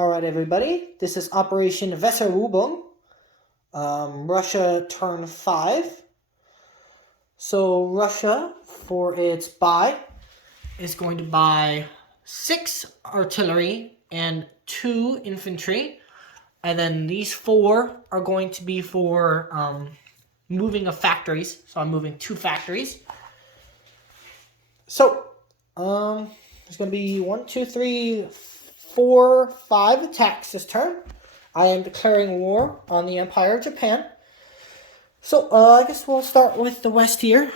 Alright, everybody, this is Operation Weserübung, Russia turn 5. So Russia, for its buy, is going to buy 6 artillery and 2 infantry, and then these 4 are going to be for moving of factories. So I'm moving 2 factories. So there's going to be 1, 2, 3, 4, 5 attacks this turn. I am declaring war on the Empire of Japan. So I guess we'll start with the west here.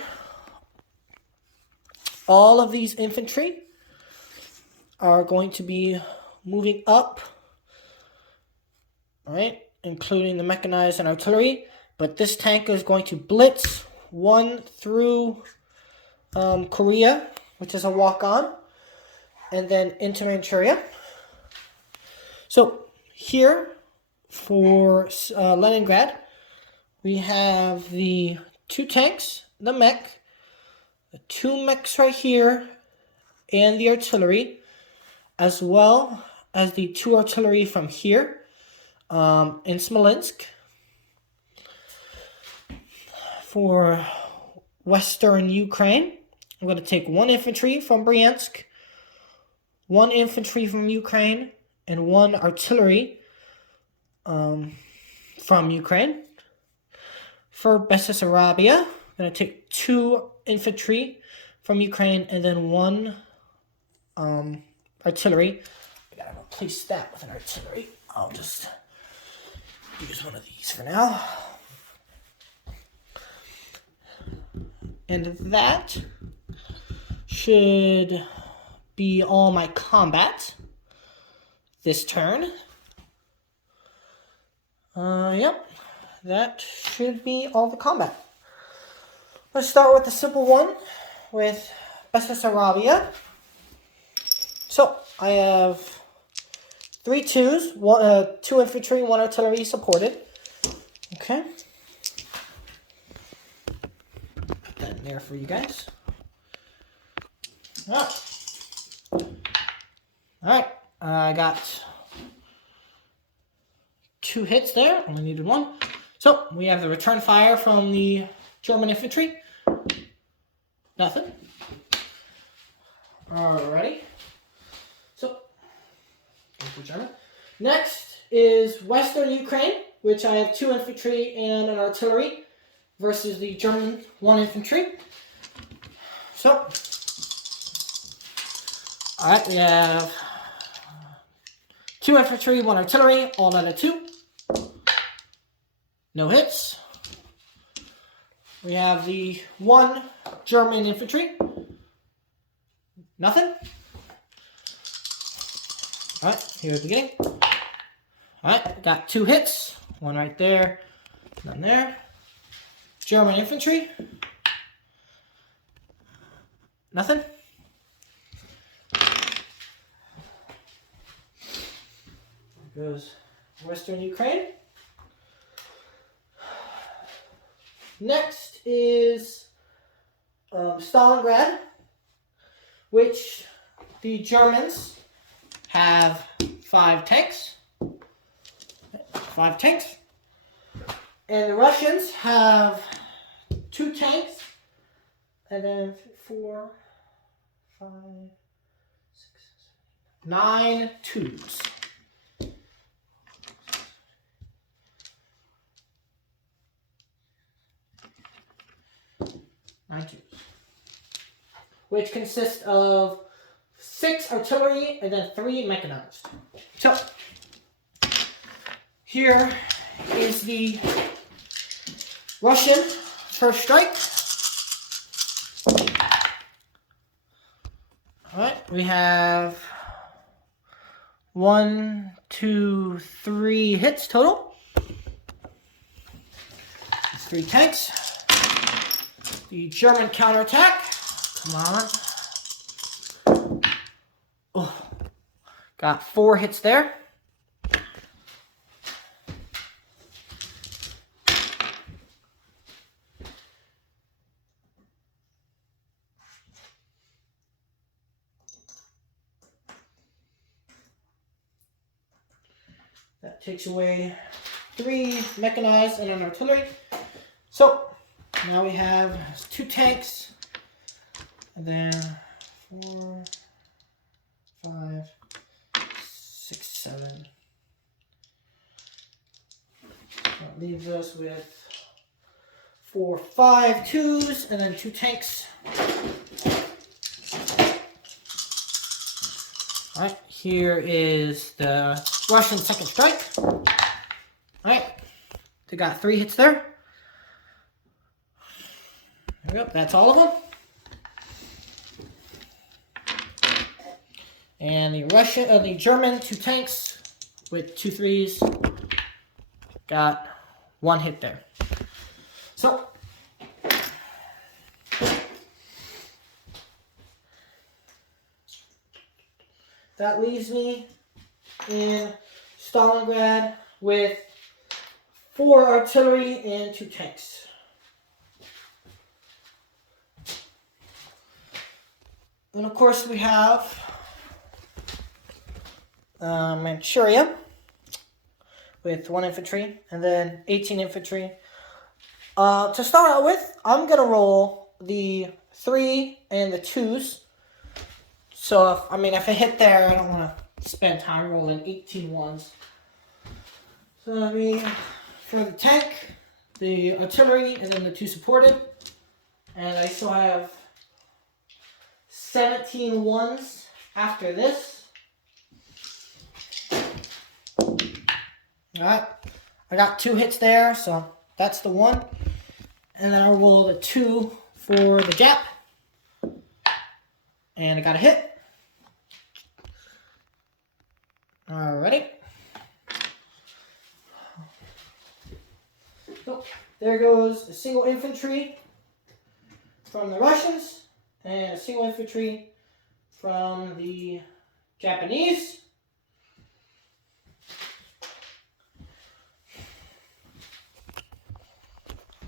All of these infantry are going to be moving up, all right, including the mechanized and artillery. But this tank is going to blitz 1 through Korea, which is a walk-on, and then into Manchuria. So here for Leningrad, we have the 2 tanks, the mech, the 2 mechs right here, and the artillery, as well as the 2 artillery from here in Smolensk. For Western Ukraine, I'm going to take 1 infantry from Bryansk, 1 infantry from Ukraine, and 1 artillery from Ukraine. For Bessarabia, I'm going to take 2 infantry from Ukraine and then 1 artillery. I gotta replace that with an artillery. I'll just use one of these for now. And that should be all my combat this turn. Yep, that should be all the combat. Let's start with the simple one with Bessarabia. So I have 3 2s, 2 infantry, 1 artillery supported. Okay. Put that in there for you guys. Alright, I got 2 hits there, only needed 1. So we have the return fire from the German infantry. Nothing. Alrighty. So, for German. Next is Western Ukraine, which I have 2 infantry and an artillery, versus the German 1 infantry. So, alright, we have 2 infantry, 1 artillery, all out of 2. No hits. We have the 1 German infantry. Nothing. Alright, here's the beginning. Alright, got 2 hits. 1 right there, none there. German infantry. Nothing. There goes Western Ukraine. Next is Stalingrad, which the Germans have 5 tanks. 5 tanks. And the Russians have 2 tanks. And then 4, 5, 6, 7, 9 twos. 9 twos. Which consists of 6 artillery and then 3 mechanized. So, here is the Russian first strike. Alright, we have 1, 2, 3 hits total. It's 3 tanks. The German counterattack. Come on. Oh, got 4 hits there. That takes away 3 mechanized and an artillery. So now we have 2 tanks, and then 4, 5, 6, 7. That leaves us with 4, 5 2s, and then 2 tanks. Alright, here is the Russian second strike. Alright, they got 3 hits there. There we go, that's all of them. And the German 2 tanks with 2 3s got 1 hit there. So that leaves me in Stalingrad with 4 artillery and 2 tanks. And of course we have Manchuria with 1 infantry and then 18 infantry. To start out with, I'm going to roll the 3 and the 2s. So, if I hit there, I don't want to spend time rolling 18 ones. So, for the tank, the artillery, and then the 2 supported. And I still have 17 ones after this. Alright, I got 2 hits there, so that's the 1. And then I'll roll the 2 for the Jap. And I got a hit. Alrighty. So there goes a single infantry from the Russians and a single infantry from the Japanese.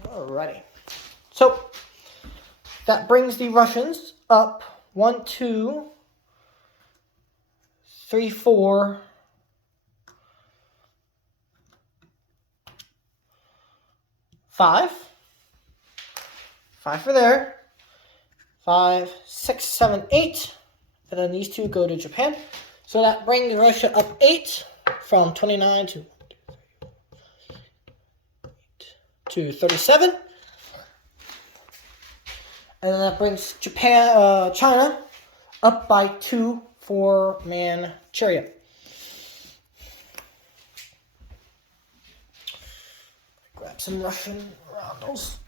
Alrighty. So that brings the Russians up 1, 2, 3, 4, 5. 5 for there. 5, 6, 7, 8. And then these 2 go to Japan. So that brings Russia up 8 from 29 to 37. And then that brings China up by 2 for Manchuria. Grab some Russian roundels.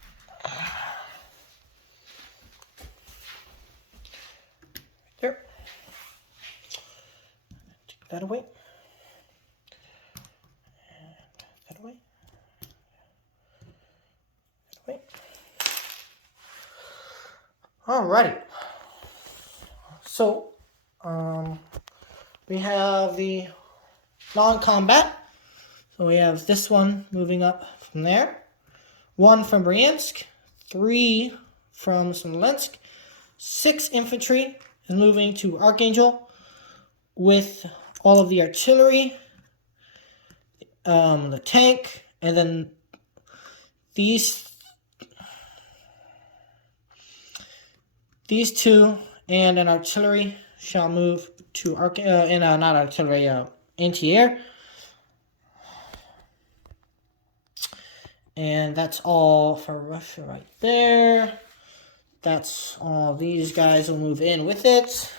There. Take that away. And that away. That away. Alrighty. So, we have the non-combat. So we have this one moving up from there. 1 from Bryansk. 3 from Smolensk. 6 infantry is moving to Archangel with all of the artillery, the tank, and then these 2 and an artillery shall move to not artillery, anti-air. And that's all for Russia right there. That's all. These guys will move in with it.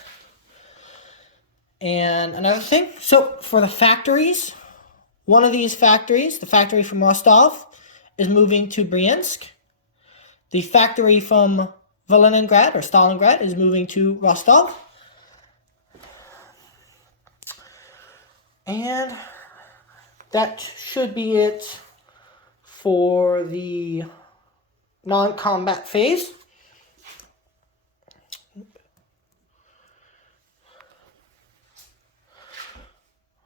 And another thing, so for the factories, one of these factories, the factory from Rostov, is moving to Bryansk. The factory from Leningrad or Stalingrad is moving to Rostov. And that should be it for the non-combat phase.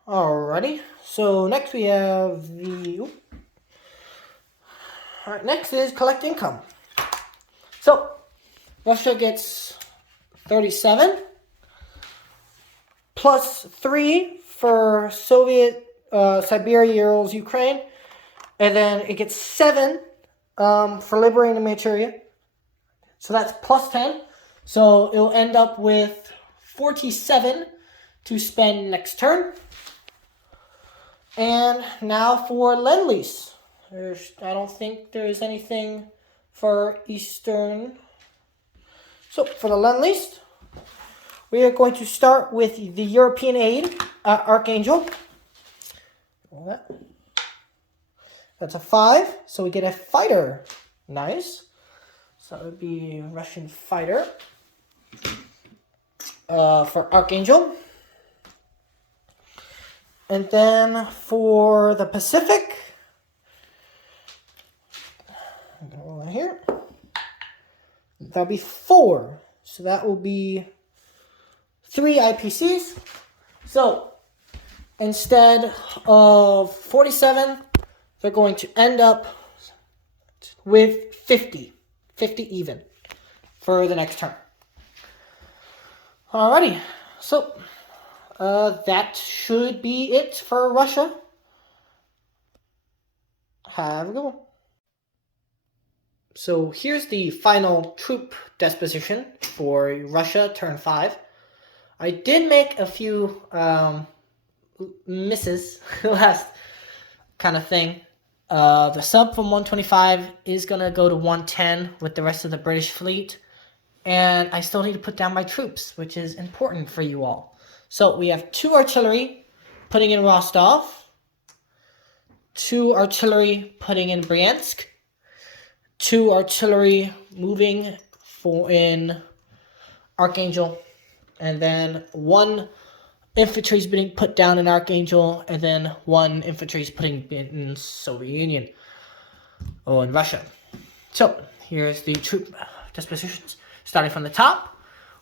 Alrighty, so next we have next is collect income. So Russia gets 37 plus 3 for Soviet Siberia, Urals, Ukraine. And then it gets 7 for liberating Manchuria. So that's plus 10. So it'll end up with 47 to spend next turn. And now for Lend-Lease. I don't think there's anything for Eastern. So for the Lend-Lease, we are going to start with the European Aid Archangel. That's a 5, so we get a fighter. Nice. So it would be Russian fighter for Archangel. And then for the Pacific, I'm going to roll it here. That'll be 4. So that will be 3 IPCs. So instead of 47, they're going to end up with 50. 50 even for the next turn. Alrighty. So that should be it for Russia. Have a good one. So here's the final troop disposition for Russia, turn 5. I did make a few misses last kind of thing. The sub from 125 is going to go to 110 with the rest of the British fleet. And I still need to put down my troops, which is important for you all. So we have 2 artillery putting in Rostov, 2 artillery putting in Bryansk, 2 artillery moving in Archangel, and then 1 infantry is being put down in Archangel, and then 1 infantry is putting in Soviet Union or in Russia. So here's the troop dispositions. Starting from the top,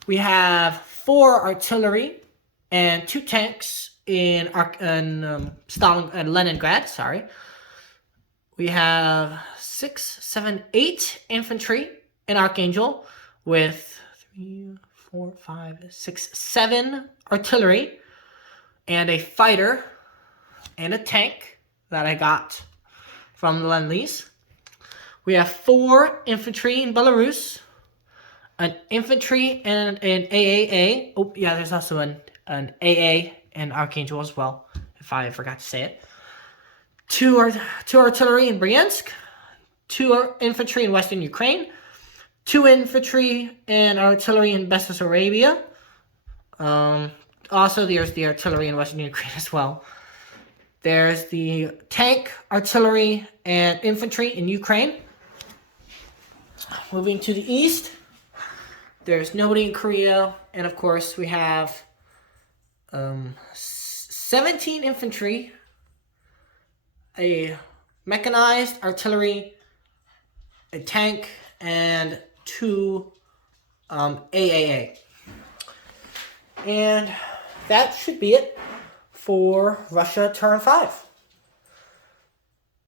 we have 4 artillery and 2 tanks in Leningrad. Sorry, we have 6, 7, 8 infantry in Archangel with 3, 4, 5, 6, 7 artillery and a fighter and a tank that I got from the Lend-Lease. We have 4 infantry in Belarus, an infantry and an AAA. Oh, yeah, there's also an AA in Archangel as well, if I forgot to say it. 2 artillery in Bryansk, 2 infantry in Western Ukraine, 2 infantry and artillery in Bessarabia. Also, there's the artillery in Western Ukraine as well. There's the tank, artillery, and infantry in Ukraine. Moving to the east, there's nobody in Korea. And of course, we have 17 infantry, a mechanized artillery, a tank, and 2 AAA. And that should be it for Russia turn 5.